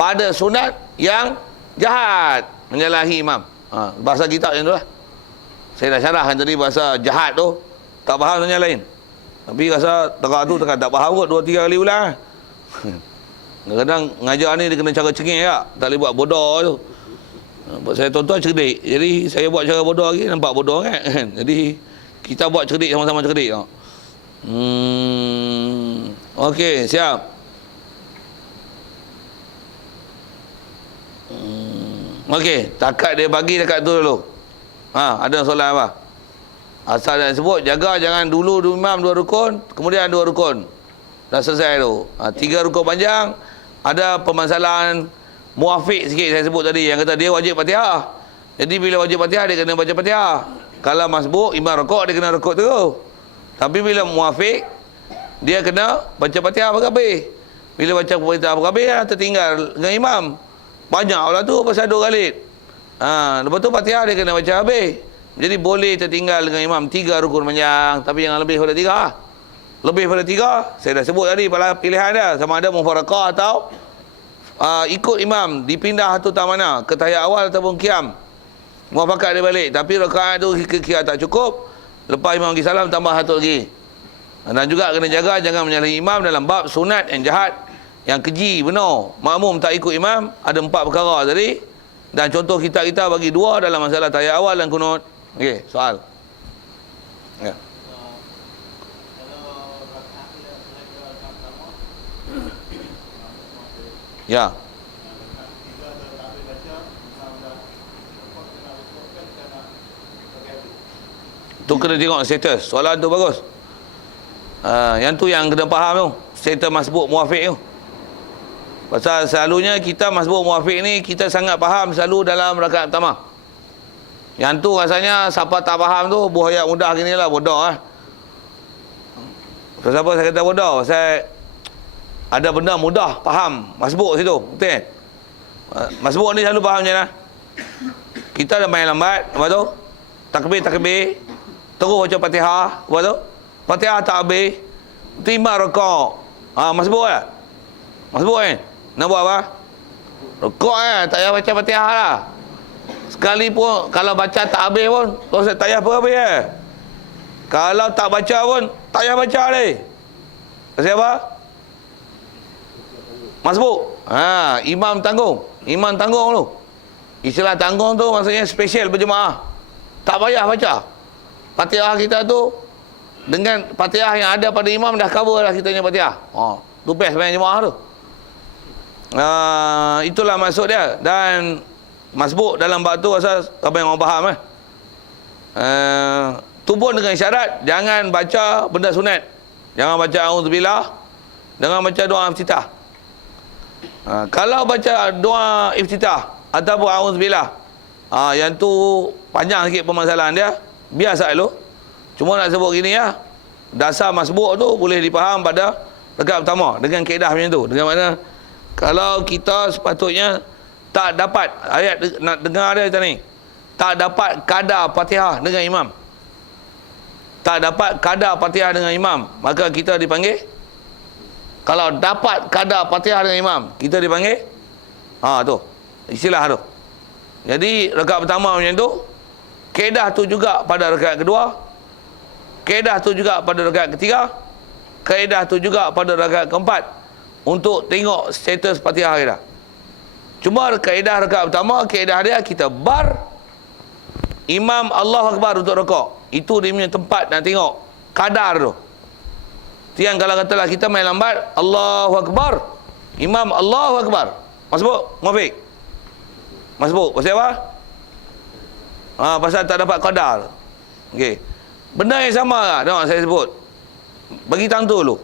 pada sunat yang jahat, menyalahi imam. Bahasa kitab yang tu lah. Saya dah syarahkan tadi bahasa jahat tu, tak faham sebenarnya lain. Tapi rasa tengah tu tak faham kot 2-3 kali ulang. Kadang-kadang ngajar ni dia kena cara cengeng tak? Tak boleh buat bodoh tu. Buat saya tuan-tuan cerdik. Jadi saya buat cara bodoh lagi, nampak bodoh kan? Jadi kita buat cerdik, sama-sama cerdik. Okey, siap. Okey, takat dia bagi dekat tu dulu. Ada soalan apa? Asal dah sebut, jaga jangan dulu imam 2 rukun, kemudian 2 rukun. Dah selesai tu. 3 rukun panjang, ada permasalahan muafiq sikit saya sebut tadi, yang kata dia wajib Fatihah. Jadi bila wajib Fatihah, dia kena baca Fatihah. Kalau masbuk, imam rukuk, dia kena rukuk terus. Tapi bila muafiq, dia kena baca Fatihah berhabis. Bila baca Fatihah berhabis, tertinggal dengan imam. Banyaklah tu pasal 2 kali. Lepas tu Fatihah dia kena baca habis. Jadi boleh tertinggal dengan imam 3 rukun panjang, tapi jangan lebih pada 3. Lebih pada 3, saya dah sebut tadi pilihan dia, sama ada mufaraqah atau ikut imam, dipindah tu tak mana, ke tahiyat awal ataupun qiyam. Muafakat dia balik, tapi rakaat tu kira tak cukup, lepas imam pergi salam tambah 1 lagi. Dan juga kena jaga jangan menyalahi imam dalam bab sunat yang jahat, yang keji benar. Makmum tak ikut imam, ada 4 perkara tadi. Dan contoh kita bagi 2 dalam masalah tahiyat awal dan kunut. Okey, soal. Ya. Ya. Tu kena tengok status. Soalan tu bagus. Yang tu yang kena faham tu. Status masbuk muafiq tu. Pasal selalunya kita masbuk muafiq ni kita sangat faham selalu dalam rakaat pertama. Yang tu rasanya siapa tak faham tu buaya mudah gini lah, bodoh lah. Pasal apa saya kata bodoh? Saya ada benda mudah faham masbuk situ, betul? Masbuk ni selalu faham macam mana? Kita dah main lambat, lepas tu takbir, terus baca Fatihah, lepas tu Fatihah tak habis, timba rukuk. Masbuk lah. Masbuk kan? Nak buat apa? Rukuk kan? Tak payah baca Fatihah lah. Sekali pun kalau baca tak habis pun, terus tak payah apa habis Kalau tak baca pun, tak payah baca lagi. Pasal apa? Masbuk. Imam tanggung. Imam tanggung tu. Istilah tanggung tu maksudnya spesial berjemaah. Tak payah baca. Fatihah kita tu dengan Fatihah yang ada pada imam dah cover lah kita punya Fatihah. Tu best sebenarnya jemaah tu. Itulah maksud dia. Dan masbuk dalam bab tu asal apa yang orang faham tu pun dengan syarat jangan baca benda sunat. Jangan baca auzubillah, jangan baca doa iftitah. Kalau baca doa iftitah ataupun auzubillah, yang tu panjang sikit permasalahan dia, biasa dulu. Cuma nak sebut gini ya, dasar masbuk tu boleh dipaham pada rakaat pertama dengan kaedah macam tu. Dengan mana kalau kita sepatutnya tak dapat ayat, nak dengar dia tadi, tak dapat kadar Fatihah dengan imam, tak dapat kadar Fatihah dengan imam, maka kita dipanggil. Kalau dapat kadar Fatihah dengan imam, kita dipanggil. Tu istilah tu. Jadi rakaat pertama macam tu, kaedah tu juga pada rakaat kedua, kaedah tu juga pada rakaat ketiga, kaedah tu juga pada rakaat keempat, untuk tengok status Fatihah kita. Cuma kaedah rakaat pertama, kaedah dia kita bar imam Allahu Akbar untuk rukuk. Itu dia punya tempat nak tengok kadar tu. Tiang kalau katalah kita main lambat, Allahu Akbar, imam Allahu Akbar, masbuk, muafiq. Masbuk, pasal apa? Pasal tak dapat kadar. Okey. Benda yang sama lah, tengok saya sebut. Bagi tang tu dulu.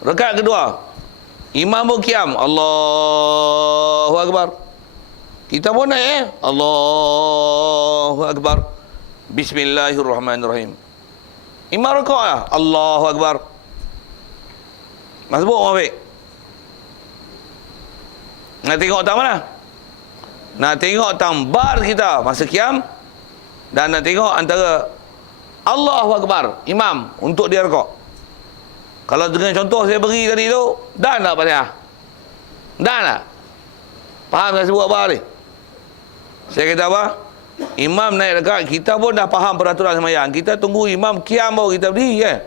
Rakaat kedua, imam pun qiyam, Allahu Akbar. Kita pun naik Allahu Akbar. Bismillahirrahmanirrahim. Imam rukuk lah, Allahu Akbar. Masbuk muafiq. Nak tengok tang mana? Nak tengok tang bar kita masa qiyam, dan nak tengok antara Allahu Akbar imam untuk dia rukuk. Kalau dengan contoh saya beri tadi tu, dah tak Fatihah. Dah tak? Faham saya sebut apa ni? Saya kata apa? Imam naik rakaat, kita pun dah faham peraturan sembahyang. Kita tunggu imam qiyam baru kita berdiri kan?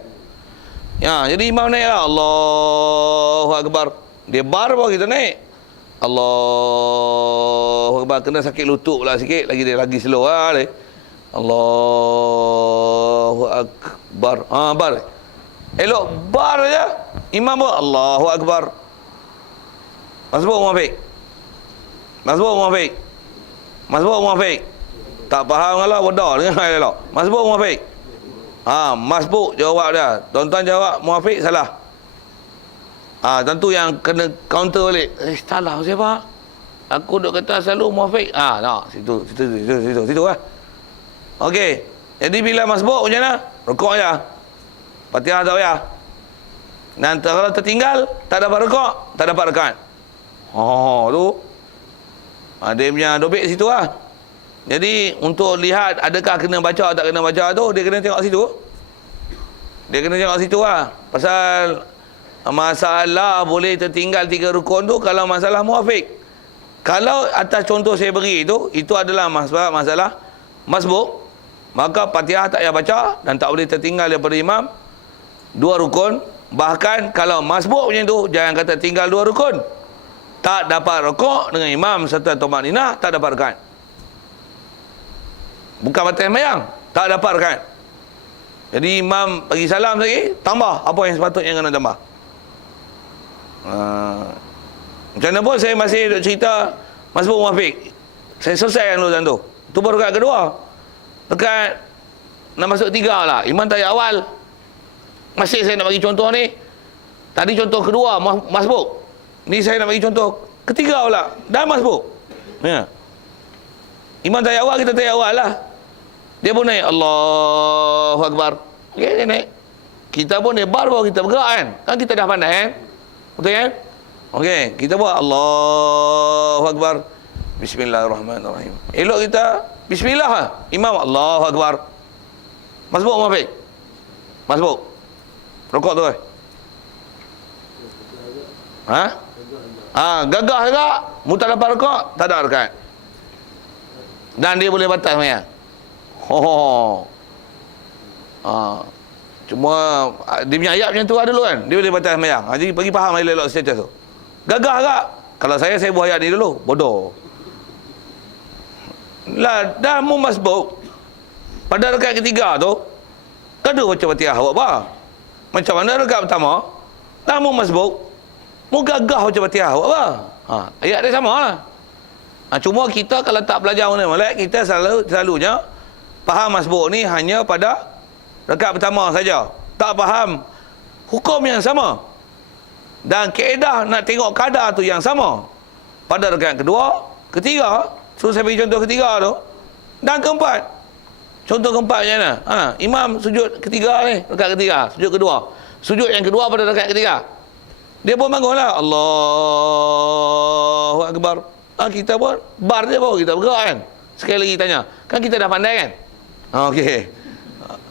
Ya, jadi imam naik lah. Allahu Akbar. Dia bar baru kita naik. Allahu Akbar. Kena sakit lutut pula sikit. Lagi slow lah dia. Allahu Akbar. Bar. Elok bar je. Imam pun Allahu Akbar. Masbuk Muafiq. Masbuk Muafiq. Tak faham kalau bodoh dengar elok. Masbuk Muafiq. Masbuk jawab dia. Tuan-tuan jawab Muafiq salah. Tentu yang kena counter balik. Salah siapa? Aku duk kata selalu Muafiq. Tak. Situ lah. Okey. Jadi bila masbuk macam mana? Rukuk je. Fatihah tak payah. Dan kalau tertinggal, tak dapat rukuk, tak dapat rakaat. Tu. Dia punya dobek situ lah. Jadi untuk lihat adakah kena baca tak kena baca tu, dia kena tengok situ. Dia kena tengok situ lah. Pasal masalah boleh tertinggal 3 rukun tu kalau masalah muafiq. Kalau atas contoh saya beri itu adalah masalah masbuk, maka Fatihah tak payah baca dan tak boleh tertinggal daripada imam 2 rukun. Bahkan kalau masbuk macam tu, jangan kata tinggal 2 rukun, tak dapat rukuk dengan imam serta tumakninah, tak dapat rakaat. Bukan batal sembahyang, tak dapat rakaat. Jadi imam bagi salam lagi, tambah apa yang sepatutnya kena tambah. Macam mana pun saya masih duk cerita masbuk muafiq. Saya selesaikan dulu tu. Itu baru rakaat kedua. Dekat nak masuk 3 lah. Imam tayar awal. Masih saya nak bagi contoh ni. Tadi contoh kedua masbuk. Ni saya nak bagi contoh ketiga pula. Dah masbuk. Ya. Imam tayar awal, kita tayar awal lah. Dia pun naik Allahu Akbar. Okey, dia naik. Kita pun dia bar baru kita bergerak kan. Kan kita dah pandai kan. Betul kan? Okey, kita buat Allahu Akbar. Bismillahirrahmanirrahim. Elok kita bismillah lah. Imam Allahu Akbar. Masbuk muafiq. Masbuk. Rukuk tu. Gagah juga. Mu tak dapat rukuk, tak ada rakaat. Dan dia boleh batal sembahyang. Cuma dia punya ayat macam tu ada dulu kan. Dia boleh batal sembahyang. Jadi bagi faham elok status tu. Gagah tak? Kalau saya buat ayat ni dulu. Bodoh. Lah dah mu masbuk. Pada rakaat ketiga tu, kena baca Fatihah awak apa? Macam mana rakaat pertama? Dah mu masbuk. Mu gagah baca Fatihah awak apa? Ayat dia sama lah. Cuma kita kalau tak belajar molek, kita selalunya faham masbuk ni hanya pada rakaat pertama saja. Tak faham hukum yang sama. Dan kaedah nak tengok kadar tu yang sama pada rakaat kedua, ketiga. Saya bagi contoh ketiga tu. Dan keempat. Contoh keempat macam mana? Imam sujud ketiga ni, rakaat ketiga, sujud kedua. Sujud yang kedua pada rakaat ketiga. Dia pun bangunlah Allahu Akbar. Kita pun bar je baru kita bergerak kan. Sekali lagi tanya, kan kita dah pandai kan? Okey.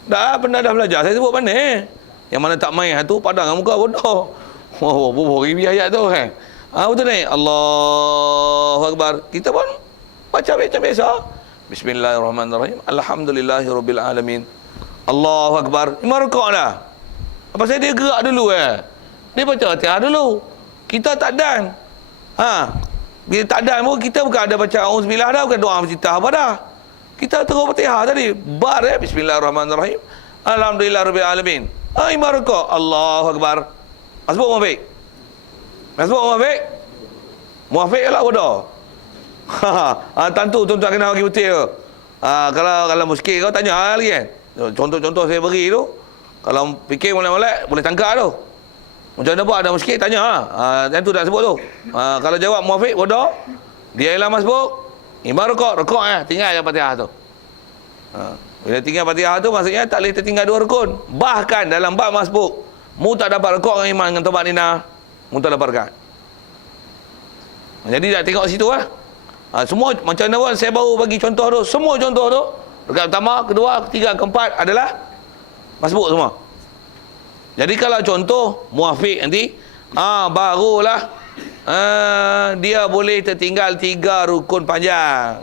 Dah benda dah belajar. Saya sebut pandai. Yang mana tak main tu padang muka bodoh. Bodoh ribi ayat tu kan. Betul ni. Allahu Akbar. Kita pun baca macam biasa. Bismillahirrahmanirrahim. Alhamdulillahirabbil alamin. Allahu Akbar. Imam rukuk dah. Apa saya dia gerak dulu Dia baca Fatihah dulu. Kita tak dan. Bila tak dan pun kita bukan ada baca auzubillah dah, bukan doa iftitah apa dah. Kita terus Fatihah tadi. Bar Bismillahirrahmanirrahim. Alhamdulillahirabbil alamin. Imam rukuk. Allahu Akbar. Masbuk muafiq. Masbuk muafiq. Muafiq lah bodoh. Tentu tuan-tuan kena bagi betul. Kalau muskil kau tanya lagi kan. Contoh-contoh saya beri tu, kalau fikir molek-molek boleh tangkap tu. Macam mana pun ada muskil tanya yang tu dah sebut tu. Kalau jawab muafiq bodoh, dia ialah masbuk. Imam rukuk tinggal je Fatihah tu. Bila tinggal Fatihah tu maksudnya tak boleh tertinggal 2 rukun. Bahkan dalam bab masbuk, mu tak dapat rukuk dengan imam dengan tumakninah, mu tak dapat rakaat. Jadi tak tengok situ lah. Semua macam mana pun saya baru bagi contoh tu. Semua contoh tu, rakaat pertama, kedua, ketiga, keempat adalah masbuk semua. Jadi kalau contoh muafiq nanti barulah dia boleh tertinggal 3 rukun panjang.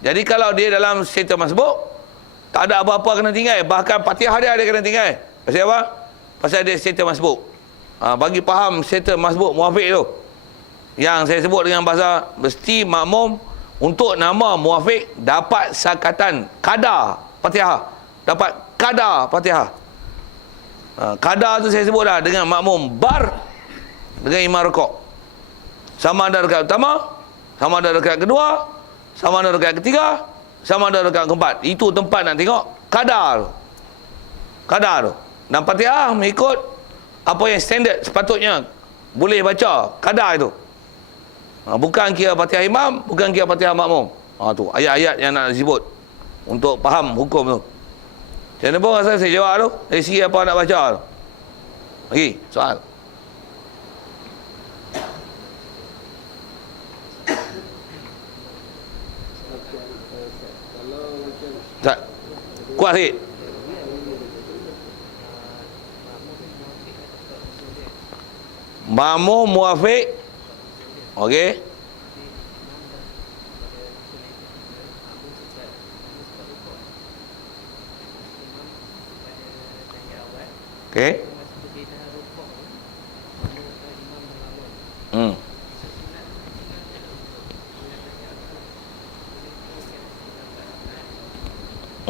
Jadi kalau dia dalam status masbuk, tak ada apa-apa kena tinggal. Bahkan Fatihah dia ada kena tinggal. Pasal apa? Pasal dia status masbuk. Bagi faham status masbuk muafiq tu, yang saya sebut dengan bahasa, mesti makmum untuk nama muafiq dapat sakatan kadar Fatihah. Dapat kadar Fatihah. Kadar tu saya sebut dah, dengan makmum bar dengan imam rukuk. Sama ada rakaat pertama, sama ada rakaat kedua, sama ada rakaat ketiga, sama ada rakaat keempat. Itu tempat nak tengok kadar tu. Kadar tu. Dan Fatihah mengikut apa yang standard sepatutnya boleh baca kadar itu. Bukan kira Fatihah imam, bukan kira Fatihah makmum. Tu ayat-ayat yang nak disebut untuk faham hukum tu. Macam mana pun rasa saya jawab tu, dari segi apa nak baca tu. Lagi soal. Tak. Kuat sikit. Makmum muafiq. Okey. Okey.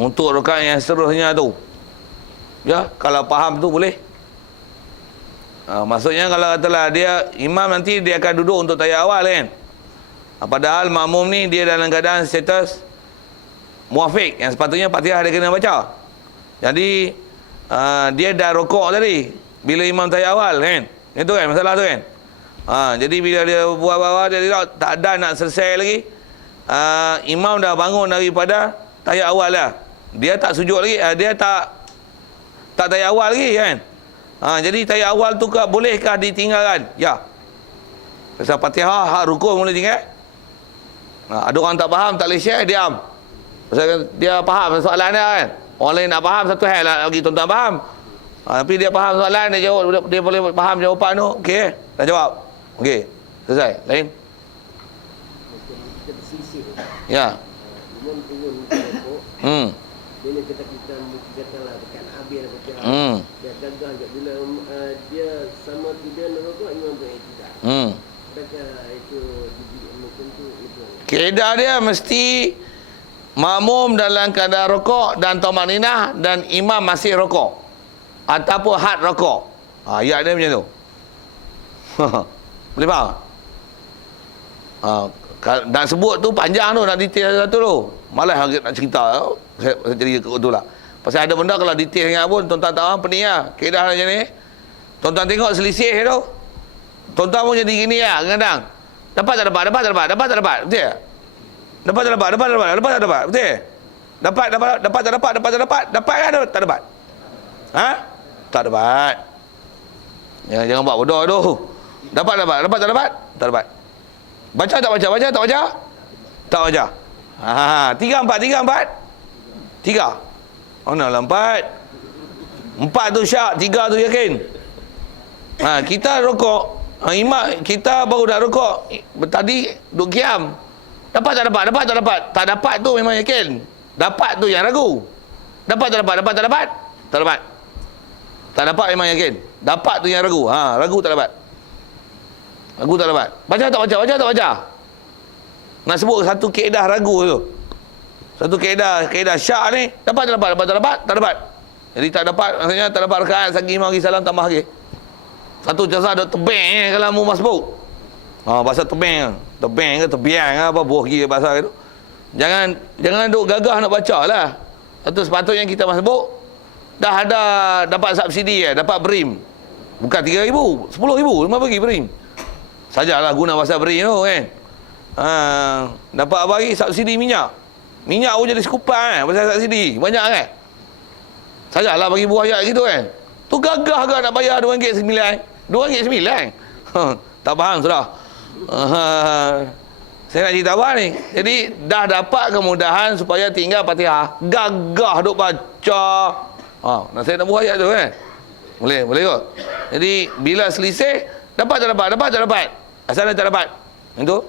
Untuk rakaat yang seterusnya tu, ya, kalau faham tu boleh. Maksudnya kalau katalah dia imam, nanti dia akan duduk untuk tayat awal kan. Padahal makmum ni dia dalam keadaan status muafiq, yang sepatutnya Fatihah dia kena baca. Jadi dia dah rokok tadi bila imam tayat awal kan. Itu kan masalah tu kan. Jadi bila dia buat dia tak ada nak selesai lagi, imam dah bangun daripada tayat awal dah. Dia tak sujud lagi, dia tak tayat awal lagi kan. Jadi tayat awal tu bolehkah ditinggalkan? Ya. Pasal Fatihah hak rukun boleh tinggal. Ada orang tak faham, tak boleh share, diam. Pasal dia faham soalan dia kan. Orang lain nak faham satu hal lah, bagi tuan-tuan faham. Tapi dia faham soalan, dia jawab, dia boleh faham jawapan tu. Okey, dah jawab. Okey, selesai. Lain? Ya. Bila kita katalah dekat Abir baca. Dia gagal je bila dia sama dia neraka imam tu tidak. Adakah itu mungkin tu itu. Kaedah dia mesti makmum dalam keadaan rokok dan tamakninah dan imam masih rokok ataupun had rokok. Ayat dia macam tu. Boleh faham? Nak sebut tu panjang tu, nak detail satu tu. Malas nak cerita. Saya jadi tu lah. Pasal ada benda kalau detail sangat pun tuan-tuan tak faham, pening lah. Kaedah macam ni. Tuan-tuan tengok selisih tu. Tuan-tuan pun jadi gini lah kadang-kadang. Dapat tak dapat? Dapat tak dapat? Dapat tak dapat? Betul tak? Dapat tak dapat? Dapat tak dapat? Dapat tak dapat? Betul? Dapat tak dapat? Dapat tak dapat? Dapat kan? Tak dapat? Tak dapat. Jangan buat bodoh tu. Dapat tak dapat? Dapat tak dapat? Tak dapat. Baca tak baca? Baca tak baca? Tak baca. 3 mana lah 4 tu syak, 3 tu yakin. Kita rokok, imam kita baru dah rokok tadi duk kiam. Dapat tak dapat? Dapat tak dapat? Tak dapat tu memang yakin. Dapat tu yang ragu. Dapat tak dapat? Dapat tak dapat? Tak dapat. Tak dapat memang yakin. Dapat tu yang ragu. Ragu tak dapat. Ragu tak dapat. Baca tak baca? Baca tak baca? Nak sebut satu kaedah ragu tu. Satu kaedah syak ni, dapat tak dapat? Dapat tak dapat? Tak dapat. Jadi tak dapat, maksudnya tak dapat rakaat, sagi imam bagi salam tambah lagi. Satu jasa ada tebing kalau mu masbuk. Bahasa tebing ke tebiang ke apa buah gila bahasa itu. Jangan duk gagah nak baca lah. Itu sepatutnya kita masbuk dah ada dapat subsidi dapat berim. Bukan 3,000, 10,000, lima bagi berim. Sajalah guna bahasa berim tu kan. Dapat bagi subsidi minyak. Minyak pun jadi sekupan pasal subsidi. Banyak kan? Sajalah bagi buah ayat gitu kan. Tu gagah ke nak bayar RM2.9. RM2.9. Tak faham sudah. Saya nak cerita apa ni? Jadi dah dapat kemudahan supaya tinggal Fatihah. Gagah duk baca. Nak saya nak buah ayat tu kan? Boleh kot. Jadi bila selisih, dapat tak dapat? Dapat tak dapat? Asal dia tak dapat. Itu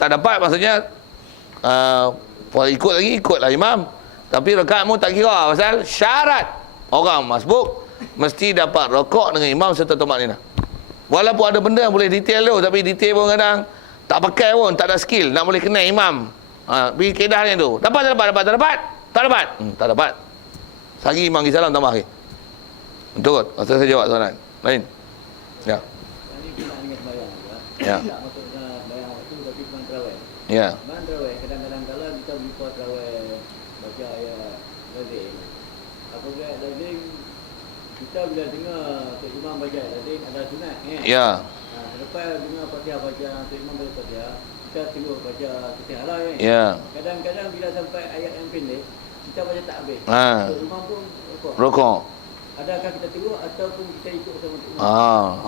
tak dapat maksudnya ikut lagi, ikutlah imam. Tapi rakaatmu tak kira pasal syarat orang masbuk mesti dapat rokok dengan imam serta tumakninah. Walaupun ada benda yang boleh detail tu, tapi detail pun kadang tak pakai pun, tak ada skill nak boleh kenal imam. Pergi keedah ni tu. Dapat tak dapat? Dapat tak dapat? Tak dapat. Tak dapat. Sehari imam pergi salam tambah lagi. Betul. Masa saya jawab soalan lain. Ya. Ini kita ingat bayang juga. Ya. Tak maksudnya bayang waktu tapi bukan terawih. Ya. Bukan terawih. Kadang-kadang kala kita lupa terawih baca ayat lazim. Apabila ayat lazim, kita bila dengar Tok Imam baca ayat lazim ada sunat. Ya. Lepas dengar Fatihah baca, Tok Imam baca Fatihah, kita tengok baca Fatihah lah. Ya. Kadang-kadang bila sampai ayat yang pendek, kita baca tak habis. Tok Imam pun rokok. Rokok. Adakah kita tengok ataupun kita ikut sama Tok Imam?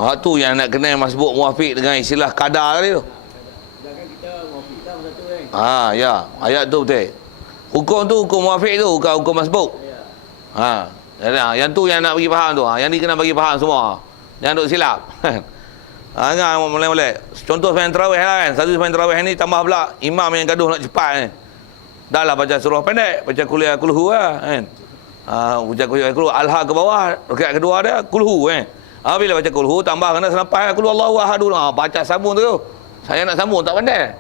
Hak tu yang nak kenal masbuk muafiq dengan istilah kadar tadi tu. Sedangkan kita muafiq lah masa tu kan. Ya, ayat tu betul. Hukum tu hukum muafiq tu, bukan hukum masbuk. Ya. Yang tu yang nak bagi faham tu. Yang ni kena bagi faham semua. Jangan duk silap. Jangan molek-molek. Contoh sembahyang tarawih lah kan. Satu sembahyang tarawih ni tambah pula imam yang gaduh nak cepat kan. Dah lah baca surah pendek, baca kuliah kulhu lah kan. Baca kuliah kulhu, alha ke bawah, rakaat kedua dia kulhu kan. Bila baca kulhu tambah kena senapai kulhu Allahu ahad dulu. Baca sambung tu. Saya nak sambung tak pandai.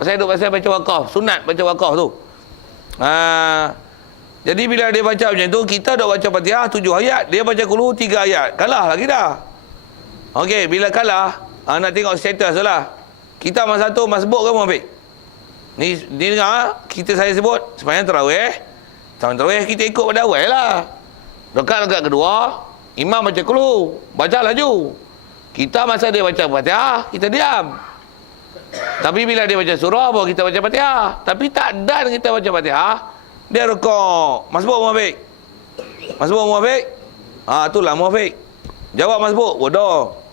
Pasal duk pasal baca wakaf, sunat baca wakaf tu. Jadi bila dia baca macam tu, kita duk baca Fatihah 7 ayat, dia baca kulhu 3 ayat. Kalah lagi dah. Okey, bila kalah, nak tengok status lah. Kita masa tu masbuk ke muafiq? Ni dengar saya sebut sembahyang tarawih. Sembahyang tarawih kita ikut pada awal lah. Rakaat kedua, imam baca kulhu, baca laju. Kita masa dia baca Fatihah, kita diam. Tapi bila dia baca surah, baru kita baca Fatihah. Tapi tak dan kita baca Fatihah, dia rukuk. Masbuk muafiq? Masbuk muafiq? Itulah muafiq. Jawab masbuk, bodoh.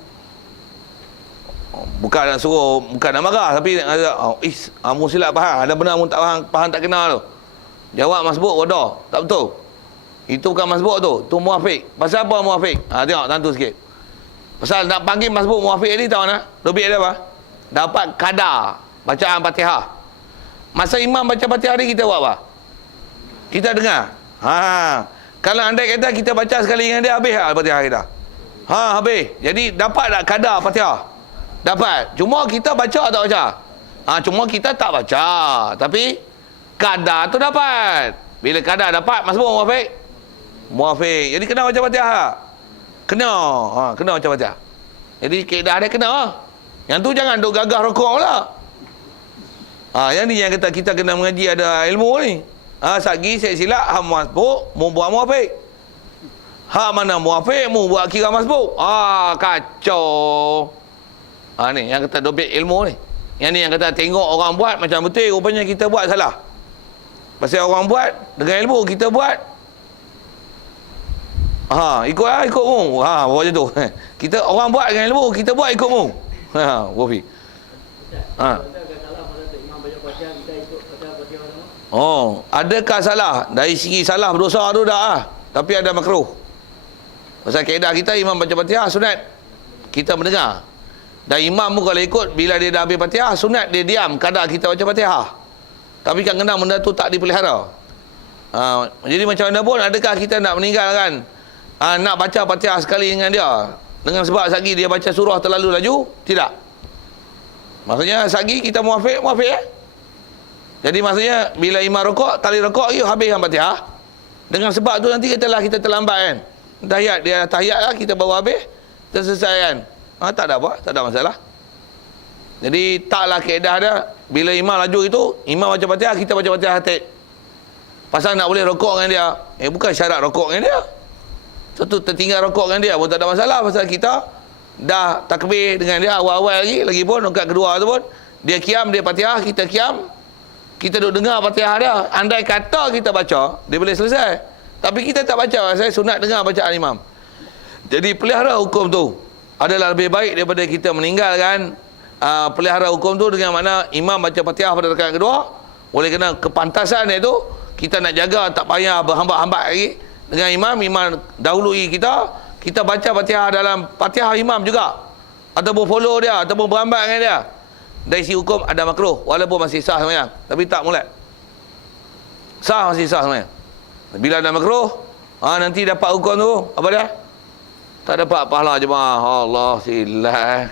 Bukan nak suruh, bukan nak marah, tapi mu silap faham. Ada benda mu tak faham tak kenal tu. Jawab masbuk, bodoh. Tak betul. Itu bukan masbuk tu, tu muafiq. Pasal apa muafiq? Tengok tantu sikit. Pasal nak panggil masbuk muafiq ni tahu nak? Lebih dia apa? Dapat kadar bacaan Fatihah. Masa imam baca Fatihah ni kita buat apa? Kita dengar. Kalau andai kata kita baca sekali dengan dia, habis tak Fatihah kita? Habis. Jadi dapat tak kadar Fatihah? Dapat. Cuma kita baca tak baca? Cuma kita tak baca. Tapi kadar tu dapat. Bila kadar dapat, masbuk muafiq? Muafiq. Jadi kena baca Fatihah. Kena. Kena baca Fatihah. Jadi kaedah dia kena. Yang tu jangan duk gagah rokok pula. Yang ni yang kata kita kena mengaji ada ilmu ni. Sagi saya silap, hak masbuk, mu buat muafiq. Hak mana muafiq, mu buat kira masbuk. Kacau. Ni yang kata dobit ilmu ni. Yang ni yang kata tengok orang buat macam betul, rupanya kita buat salah. Pasal orang buat dengan ilmu, kita buat ikutlah, ikut mu. Macam tu. Kita orang buat dengan ilmu, kita buat ikut mu. Wafi. Adakah salah? Dari segi salah berdosa tu dah. Tapi ada makruh. Pasal kaedah kita imam baca Fatihah sunat. Kita mendengar. Dan imam pun kalau ikut, bila dia dah habis Fatihah, sunat dia diam kadar kita baca Fatihah. Tapi kadang-kadang benda tu tak dipelihara. Jadi macam mana pun, adakah kita nak meninggalkan nak baca Fatihah sekali dengan dia, dengan sebab sagi dia baca surah terlalu laju? Tidak. Maksudnya sagi kita muafiq Jadi maksudnya bila imam rokok, tali rokok habis Fatihah. Dengan sebab tu nanti kita terlambat kan. Tahiyat, dia tahiyat lah, kita baru habis, kita selesai kan. Tak ada apa, tak ada masalah. Jadi taklah kaedah dia, bila imam laju itu, imam baca Fatihah, kita baca Fatihah hati. Pasal nak boleh rokok dengan dia. Bukan syarat rokok dengan dia. Satu tertinggal rokok dengan dia pun tak ada masalah. Pasal kita dah takbir dengan dia awal-awal lagi pun rakaat kedua tu pun dia kiam, dia Fatihah, kita kiam, kita duduk dengar Fatihah dia. Andai kata kita baca, dia boleh selesai. Tapi kita tak baca, saya sunat dengar bacaan imam. Jadi pelihara hukum tu adalah lebih baik daripada kita meninggalkan pelihara hukum tu dengan mana imam baca Fatihah pada rakaat kedua. Oleh kerana kepantasan itu, kita nak jaga tak payah berhambat-hambat lagi dengan imam dahului kita baca Fatihah dalam Fatihah imam juga. ataupun follow dia, ataupun berambat dengan dia, dari sisi hukum ada makruh, walaupun masih sah semayang, tapi tak mulat. Sah, masih sah semayang. Bila ada makruh, nanti dapat hukum tu, apa dia? Tak dapat pahala jemaah. Allah silai.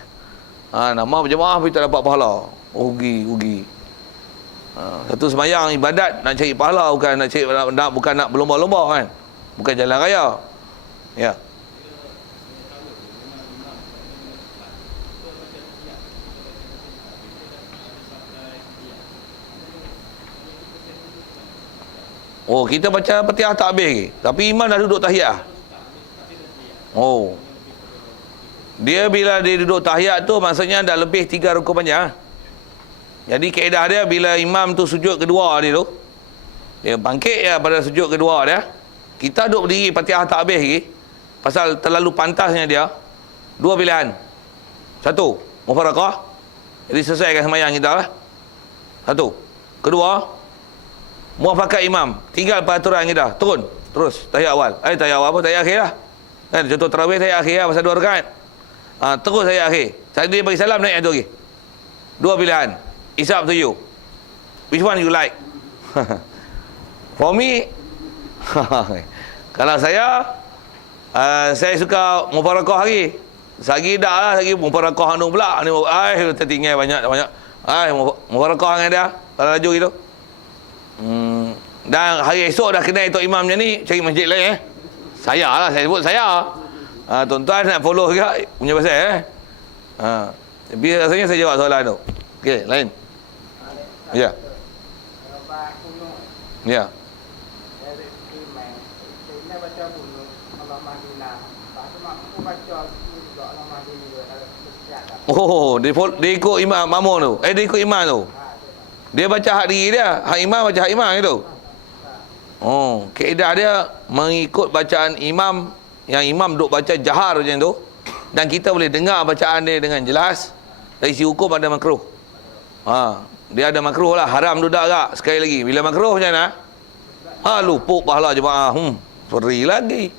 Nama berjemaah tapi tak dapat pahala. Rugi. Satu semayang ibadat, nak cari pahala, bukan nak cari, bukan nak berlomba-lomba kan. Bukan jalan raya. Ya. Oh, kita baca Fatihah tak habis lagi. Tapi imam dah duduk tahiyat. Oh. Dia bila dia duduk tahiyat tu maksudnya dah lebih 3 rukun panjang. Jadi kaedah dia bila imam tu sujud kedua dia tu, dia bangkit ya pada sujud kedua dia. Kita duduk berdiri Fatihah tak habis lagi. Pasal terlalu pantasnya dia. 2 pilihan. 1, mufaraqah. Jadi selesaikan sembahyang kita lah. 1. Kedua, muafakat imam. Tinggal peraturan kita. Turun. Terus tahiyat awal. Tahiyat awal apa? Tahiyat akhir lah. Kan contoh tarawih tahiyat akhir lah pasal 2 rakaat. Terus tahiyat akhir. Saya dia bagi salam naik tu lagi. 2 pilihan. It's up to you. Which one you like? For me, kalau saya suka mufaraqah lagi. Sagi dah lah, lagi mufaraqah anu pula. Ni tertinggal banyak. Mufaraqah dengan dia kalau laju gitu. Dan hari esok dah kenal Tok Imam macam ni, cari masjid lain Saya sebut saya. Tuan-tuan nak follow juga punya pasal tapi rasanya saya jawab soalan tu. Okey, lain. Ya. Ya. Oh, dia ikut imam makmum tu. Dia ikut imam tu. Dia baca hak diri dia, hak imam baca hak imam gitu. Oh, kaedah dia mengikut bacaan imam, yang imam duk baca jahar macam tu, dan kita boleh dengar bacaan dia dengan jelas. Dari sisi hukum ada makruh. Dia ada makruh lah, haram dudak agak. Sekali lagi, bila makruh macam mana? Lupuk pahala jemaah. Free lagi.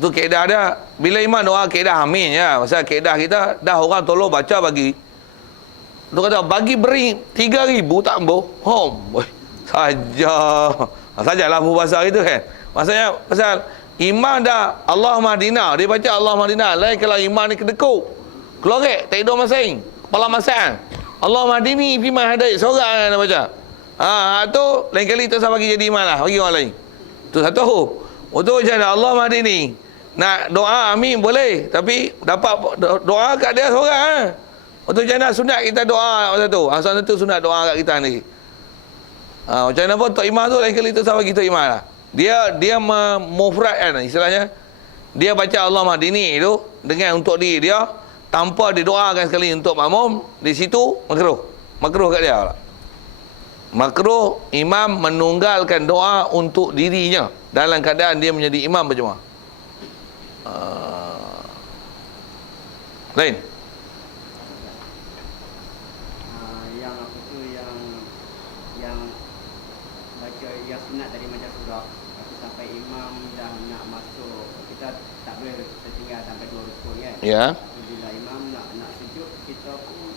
Tu kaedah dia. Bila imam doa kaedah amin ya. Pasal kaedah kita dah orang tolong baca bagi. Tu kata bagi beri 3,000 tak ambo. Sajalah bahasa itu kan. Maksudnya pasal imam dah Allah Madinah, dia baca Allah Madinah. Lain kalau imam ni kedekuk. Kelorek tak hidup masing. Kepala masang. Allah Madini fi mahadai seorang nak baca. Tu lain kali tak usah bagi jadi imam lah, bagi orang lain. Tu satu. Untuk macam Allah Madini nak doa amin boleh, tapi dapat doa kat dia seorang. Untuk macam mana sunat kita doa masa tu. Asal tu sunat doa kat kita ni. Macam mana pun Tok Imam tu lain kali tu sama kita Imam lah. Dia mufradkan istilahnya. Dia baca Allah Madini tu dengan untuk diri dia tanpa didoakan sekali untuk makmum. Di situ makruh kat dia lah. Makruh imam menunggalkan doa untuk dirinya dalam keadaan dia menjadi imam berjemaah. Lain. Yang apa tu yang baca yang sunat dari macam surah, tapi sampai imam dah nak masuk, kita tak boleh tertinggal sampai 2 rukun kan. Ya. Bila imam nak sujud, kita pun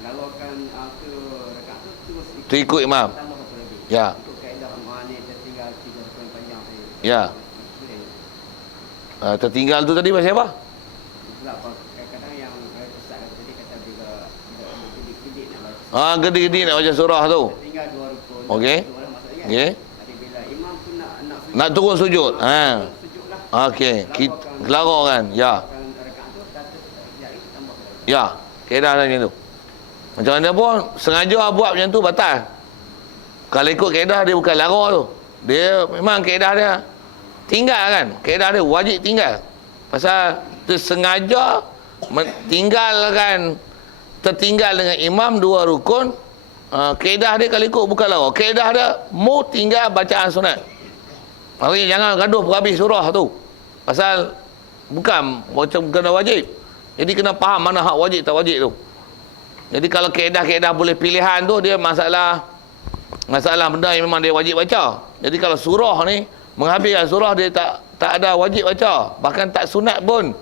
lalukan ke rakaat tu terus ikut imam. Tambah apa lagi? Ya. Ikut kaedah ni tertinggal 3 rukun panjang tu. Ya. Tertinggal tu tadi pasal apa? Itulah kadang-kadang yang Ustaz tadi kata bila gedik-gedik nak baca. Gedik-gedik nak baca surah tu. Tinggal 2 rukun. Okey. Maksudnya. Okey. Jadi bila imam tu nak sujud. Nak turun sujud. Sujudlah. Okey. Kelarang kan? Ya. Rakaat tu jadi tambah. Ya. Kaedah macam tu. Macam mana pun sengaja buat macam tu batal. Kalau ikut kaedah dia bukan larang tu. Dia memang kaedah dia tinggal kan. Kaedah dia wajib tinggal. Pasal dia sengaja tertinggal dengan imam 2 rukun. Kaedah dia kalau ikut bukan larang. Kaedah dia mu tinggal bacaan sunat. Maksudnya jangan gaduh berhabis surah tu. Pasal bukan macam kena wajib. Jadi kena faham mana hak wajib tak wajib tu. Jadi kalau kaedah-kaedah boleh pilihan tu, dia masalah benda yang memang dia wajib baca. Jadi kalau surah ni, menghabiskan surah dia tak ada wajib baca. Bahkan tak sunat pun.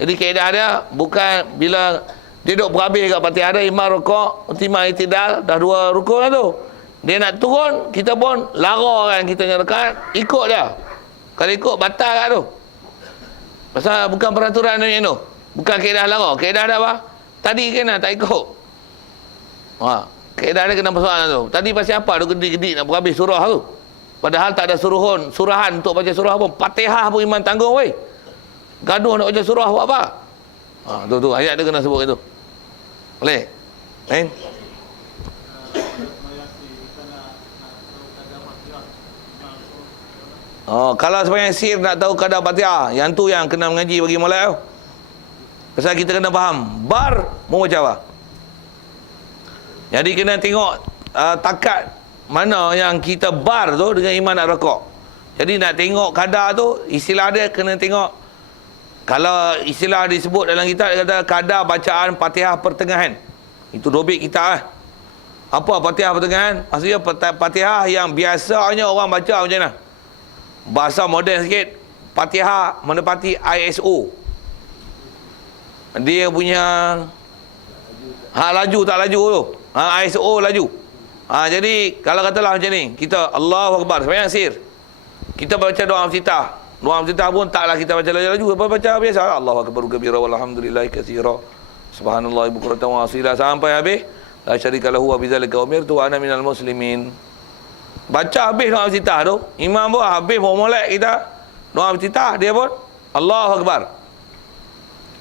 Jadi kaedah dia bukan bila dia duduk berhabis kat Fatihah dia, imam rukuk, imam i'tidal, dah 2 rukuk lah tu. Dia nak turun, kita pun lara kan kita punya rakaat, ikut dia. Kalau ikut batal kat tu. Pasal bukan peraturan macam tu. Bukan kaedah lara. Kaedah dia apa? Tadi kena tak ikut. Kaedah dia kena persoalan tu. Tadi pasal apa dia gedik-gedik nak berhabis surah tu. Padahal tak ada surahan untuk baca surah pun. Fatihah pun imam tanggung weh. Gaduh nak baca surah buat apa? Tu ayat dia kena sebut itu. Boleh? Lain? Kalau sebagai sir nak tahu kadar Fatihah, yang tu yang kena mengaji bagi mulai tu. Pasal kita kena faham bar mau baca apa. Jadi kena tengok takat mana yang kita bar tu dengan imam nak rokok. Jadi nak tengok kadar tu, istilah dia kena tengok. Kalau istilah disebut dalam kitab, dia kata kadar bacaan Fatihah pertengahan. Itu dobit kita lah. Apa Fatihah pertengahan? Maksudnya Fatihah yang biasanya orang baca macam mana? Bahasa moden sikit, Fatihah menepati ISO. Dia punya laju tak laju tu. ISO laju. Jadi kalau katalah macam ni, kita Allahu Akbar, sembahyang sir. Kita baca doa iftitah. Doa iftitah pun taklah kita baca laju-laju, baca biasa. Allahu Akbar kabira walhamdulillahi katsira. Subhanallah bukratan wa asila sampai habis. La syarika lahu wa bidzalika umirtu wa ana minal muslimin. Baca habis doa iftitah tu, imam pun habis mulai kita doa iftitah, dia pun Allahu Akbar.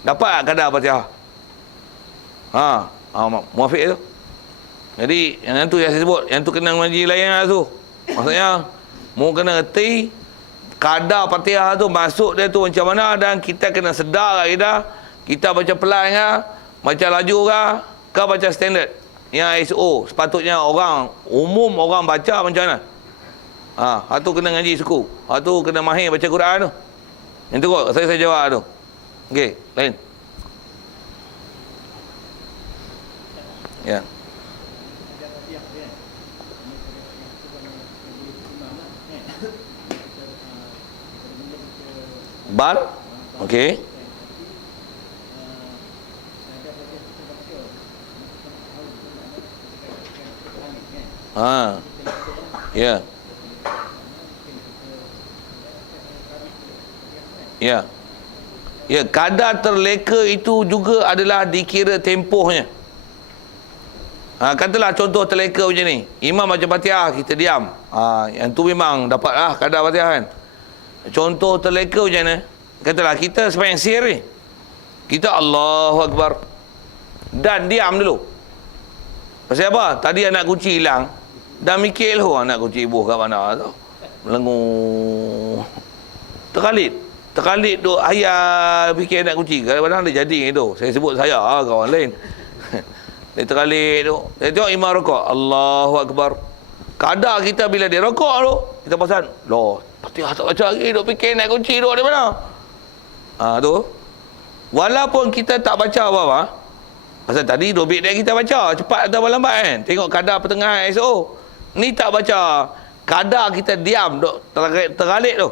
Dapat kadar Fatihah. Muafiq tu. Jadi yang tu yang saya sebut, yang tu kena mengaji lain lah tu. Maksudnya mu kena reti kadar Fatihah tu, masuk dia tu macam mana, dan kita kena sedar kaedah. Kita baca pelan ke, baca laju ke baca standard. Yang ISO sepatutnya orang umum orang baca macam mana. Tu kena ngaji suku. Tu kena mahir baca Quran tu. Yang tu kot saya jawab tu. Okey, lain. Ya. Bar. Okey. Ya. Ya. Ya, kadar terleka itu juga adalah dikira tempohnya. Katalah contoh terleka macam ni. Imam baca Fatihah, kita diam. Yang tu memang dapatlah kadar Fatihah kan. Contoh terleka macam mana? Katalah kita sembahyang sir ni. Kita Allahu Akbar. Dan diam dulu. Pasal apa? Tadi anak kunci hilang. Dah mikir lah anak kunci ibu kat mana tu. Melenguh. Terkalit tu ayah fikir anak kunci. Kadang-kadang dia jadi itu. Saya sebut saya, kawan lain. Dia terkalit tu. Saya tengok imam rokok. Allahu Akbar. Kadar kita bila dia rokok tu, kita perasan, loh, Fatihah tak baca lagi. Duk fikir anak kunci duk di mana. Tu. Walaupun kita tak baca apa-apa, pasal tadi dobit dia kita baca. Cepat atau lambat kan. Tengok kadar pertengahan ISO. Ni tak baca. Kadar kita diam duk terkalit tu.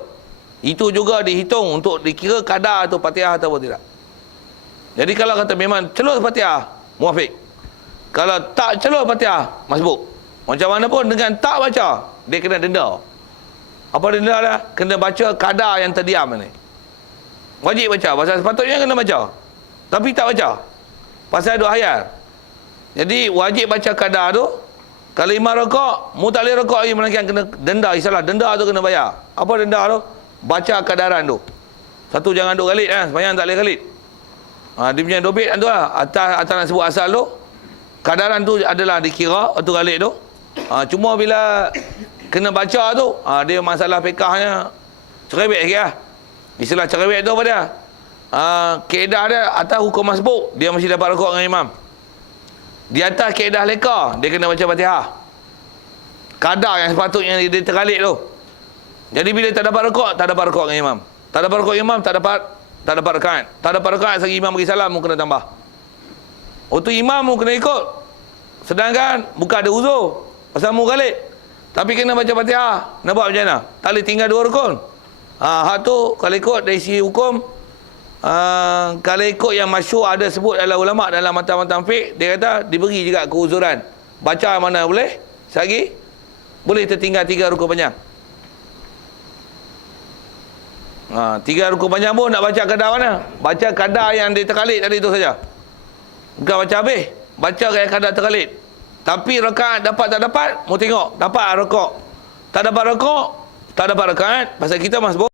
Itu juga dihitung untuk dikira kadar tu Fatihah atau tidak. Jadi kalau kata memang celus Fatihah, muafiq. Kalau tak celus Fatihah, masbuk. Macam mana pun dengan tak baca, dia kena denda. Apa denda dia? Kena baca kadar yang terdiam ni. Wajib baca. Pasal sepatutnya kena baca. Tapi tak baca. Pasal duk hayal. Jadi wajib baca kadar tu. Kalau imam rokok, mu tak boleh rokok lagi, melainkan kena denda. Isalah, denda tu kena bayar. Apa denda tu? Baca kadaran tu. Satu, jangan duk galit kan. Semayang tak boleh galit. Dia punya dobit tu lah. Atas nak sebut asal tu. Kadaran tu adalah dikira waktu galit tu. Cuma bila kena baca tu, dia masalah fiqahnya cerewet sikit lah. Istilah cerewet tu apa dia? Kaedah dia atas hukum masbuk, dia mesti dapat rokok dengan imam. Di atas kaedah leka, dia kena baca Fatihah. Kadar yang sepatutnya dia terkalit tu. Jadi bila tak dapat rokok, tak dapat rokok dengan imam. Tak dapat rokok imam, tak dapat rakaat. Tak dapat rakaat segi imam bagi salam, mu kena tambah. Waktu imam mu kena ikut. Sedangkan bukan ada uzur. Pasal mu galit. Tapi kena baca Fatihah. Nak buat macam mana? Tak boleh tinggal 2 rukun. Hak tu kalau ikut dari sisi hukum, Kalau ikut yang masyhur ada sebut adalah ulama dalam mata-mata fiqh, dia kata diberi juga keuzuran. Baca mana boleh? Sehari boleh tertinggal 3 rukun panjang. 3 rukun panjang pun nak baca kadar mana? Baca kadar yang dia terkalit tadi tu saja. Bukan baca habis. Baca yang kadar terkalit. Tapi rakaat dapat tak dapat, mau tengok. Dapat rakaat. Tak dapat rakaat, tak dapat rakaat. Pasal kita masbuk